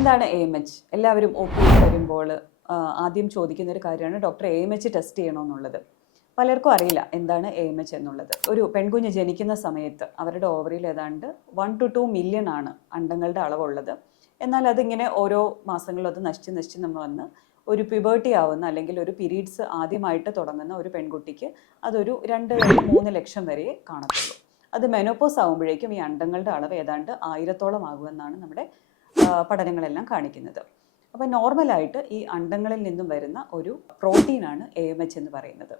എന്താണ് A H എല്ലാവരും O P വരുമ്പോൾ ആദ്യം ചോദിക്കുന്ന ഒരു കാര്യമാണ് ഡോക്ടർ എ എച്ച് ടെസ്റ്റ് ചെയ്യണമെന്നുള്ളത് പലർക്കും അറിയില്ല എന്താണ് എ എം എച്ച് എന്നുള്ളത്. ഒരു പെൺകുഞ്ഞ് ജനിക്കുന്ന സമയത്ത് അവരുടെ ഓവറിയിൽ ഏതാണ്ട് വൺ ടു ടു മില്യൺ ആണ് അണ്ടങ്ങളുടെ അളവുള്ളത്. എന്നാൽ അതിങ്ങനെ ഓരോ മാസങ്ങളും അത് നശിച്ച് നശിച്ച് നമ്മൾ വന്ന് ഒരു പ്യുബേർട്ടി ആവുന്ന അല്ലെങ്കിൽ ഒരു പീരീഡ്സ് ആദ്യമായിട്ട് തുടങ്ങുന്ന ഒരു പെൺകുട്ടിക്ക് അതൊരു രണ്ട് മൂന്ന് ലക്ഷം വരെ കാണത്തുള്ളൂ. അത് മെനോപ്പോസ് ആകുമ്പോഴേക്കും ഈ അണ്ടങ്ങളുടെ അളവ് ഏതാണ്ട് ആയിരത്തോളം ആകുമെന്നാണ് നമ്മുടെ പഠനങ്ങളെല്ലാം കാണിക്കുന്നത്. അപ്പോൾ നോർമലായിട്ട് ഈ അണ്ടങ്ങളിൽ നിന്നും വരുന്ന ഒരു പ്രോട്ടീനാണ് എ എം എച്ച് എന്ന് പറയുന്നത്.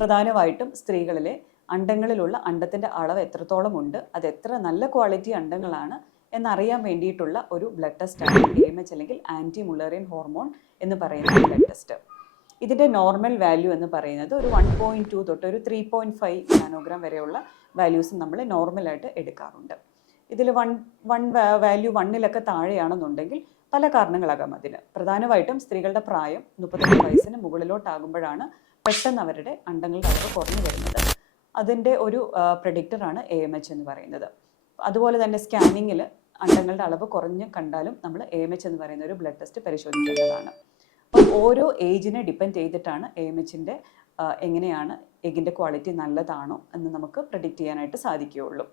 പ്രധാനമായിട്ടും സ്ത്രീകളിലെ അണ്ടങ്ങളിലുള്ള അണ്ടത്തിന്റെ അളവ് എത്രത്തോളം ഉണ്ട് അത് എത്ര നല്ല ക്വാളിറ്റി അണ്ടങ്ങളാണ് എന്നറിയാൻ വേണ്ടിയിട്ടുള്ള ഒരു ബ്ലഡ് ടെസ്റ്റാണ് എ എം എച്ച് അല്ലെങ്കിൽ ആന്റി മുള്ളറിയൻ ഹോർമോൺ എന്ന് പറയുന്ന ബ്ലഡ് ടെസ്റ്റ് ഇതിന്റെ നോർമൽ വാല്യൂ എന്ന് പറയുന്നത് ഒരു വൺ പോയിന്റ് ടു തൊട്ട് ഒരു ത്രീ പോയിന്റ് ഫൈവ് നാനോഗ്രാം വരെയുള്ള വാല്യൂസ് നമ്മൾ നോർമലായിട്ട് എടുക്കാറുണ്ട്. ഇതിൽ വൺ വൺ വാല്യൂ വണ്ണിലൊക്കെ താഴെയാണെന്നുണ്ടെങ്കിൽ പല കാരണങ്ങളാകാം അതിന്. പ്രധാനമായിട്ടും സ്ത്രീകളുടെ പ്രായം മുപ്പത്തഞ്ച് വയസ്സിന് മുകളിലോട്ടാകുമ്പോഴാണ് പെട്ടെന്ന് അവരുടെ അണ്ടങ്ങളുടെ അളവ് കുറഞ്ഞു വരുന്നത്. അതിന്റെ ഒരു പ്രഡിക്റ്ററാണ് എ എം എച്ച് എന്ന് പറയുന്നത്. അതുപോലെ തന്നെ സ്കാനിങ്ങിൽ അണ്ടങ്ങളുടെ അളവ് കുറഞ്ഞ് കണ്ടാലും നമ്മൾ എ എം എച്ച് എന്ന് പറയുന്ന ഒരു ബ്ലഡ് ടെസ്റ്റ് പരിശോധിക്കേണ്ടതാണ്. അപ്പം ഓരോ ഏജിനെ ഡിപ്പെൻഡ് ചെയ്തിട്ടാണ് എ എം എച്ചിന്റെ എങ്ങനെയാണ് എഗിന്റെ ക്വാളിറ്റി നല്ലതാണോ എന്ന് നമുക്ക് പ്രഡിക്റ്റ് ചെയ്യാനായിട്ട് സാധിക്കുകയുള്ളൂ.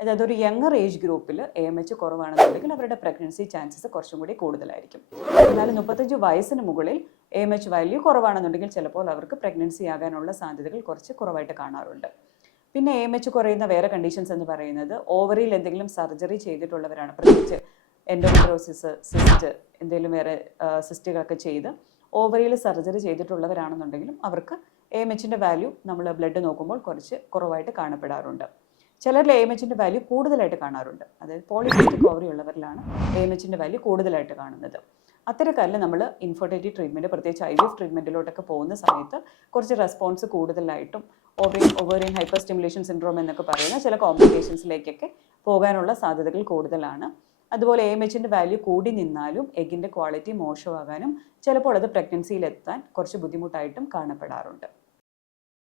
അതായത് ഒരു യങ്ങർ ഏജ് ഗ്രൂപ്പിൽ എ എം എച്ച് കുറവാണെന്നുണ്ടെങ്കിൽ അവരുടെ പ്രഗ്നൻസി ചാൻസസ് കുറച്ചും കൂടി കൂടുതലായിരിക്കും. എന്നാലും മുപ്പത്തഞ്ച് വയസ്സിന് മുകളിൽ എ എം എച്ച് വാല്യൂ കുറവാണെന്നുണ്ടെങ്കിൽ ചിലപ്പോൾ അവർക്ക് പ്രഗ്നൻസി ആകാനുള്ള സാധ്യതകൾ കുറച്ച് കുറവായിട്ട് കാണാറുണ്ട്. പിന്നെ എ എം എച്ച് കുറയുന്ന വേറെ കണ്ടീഷൻസ് എന്ന് പറയുന്നത് ഓവറിയിൽ എന്തെങ്കിലും സർജറി ചെയ്തിട്ടുള്ളവരാണ്. പ്രത്യേകിച്ച് എൻഡോമെട്രോസിസ് സിസ്റ്റ് എന്തെങ്കിലും വേറെ സിസ്റ്റുകളൊക്കെ ചെയ്ത് ഓവറിയിൽ സർജറി ചെയ്തിട്ടുള്ളവരാണെന്നുണ്ടെങ്കിലും അവർക്ക് എ എം എച്ചിന്റെ വാല്യൂ നമ്മൾ ബ്ലഡ് നോക്കുമ്പോൾ കുറച്ച് കുറവായിട്ട് കാണപ്പെടാറുണ്ട്. ചിലരിൽ എ എം വാല്യൂ കൂടുതലായിട്ട് കാണാറുണ്ട്. അതായത് പോളിസിസ്റ്റിക് ഓവറി ഉള്ളവരിലാണ് എ എം വാല്യൂ കൂടുതലായിട്ട് കാണുന്നത്. അത്തരക്കാരിൽ നമ്മൾ ഇൻഫെർട്ടിലിറ്റി ട്രീറ്റ്മെന്റ് പ്രത്യേകിച്ച് ഐ വി എഫ് ട്രീറ്റ്മെന്റിലോട്ടൊക്കെ പോകുന്ന സമയത്ത് കുറച്ച് റെസ്പോൺസ് കൂടുതലായിട്ടും ovarian ovarian hyper stimulation syndrome എന്നൊക്കെ പറയുന്ന ചില കോംപ്ലിക്കേഷൻസിലേക്കൊക്കെ പോകാനുള്ള സാധ്യതകൾ കൂടുതലാണ്. അതുപോലെ എ എം എച്ചിന്റെ വാല്യൂ കൂടി നിന്നാലും എഗിന്റെ ക്വാളിറ്റി മോശമാകാനും ചിലപ്പോൾ അത് പ്രഗ്നൻസിയിലെത്താൻ കുറച്ച് ബുദ്ധിമുട്ടായിട്ടും കാണപ്പെടാറുണ്ട്.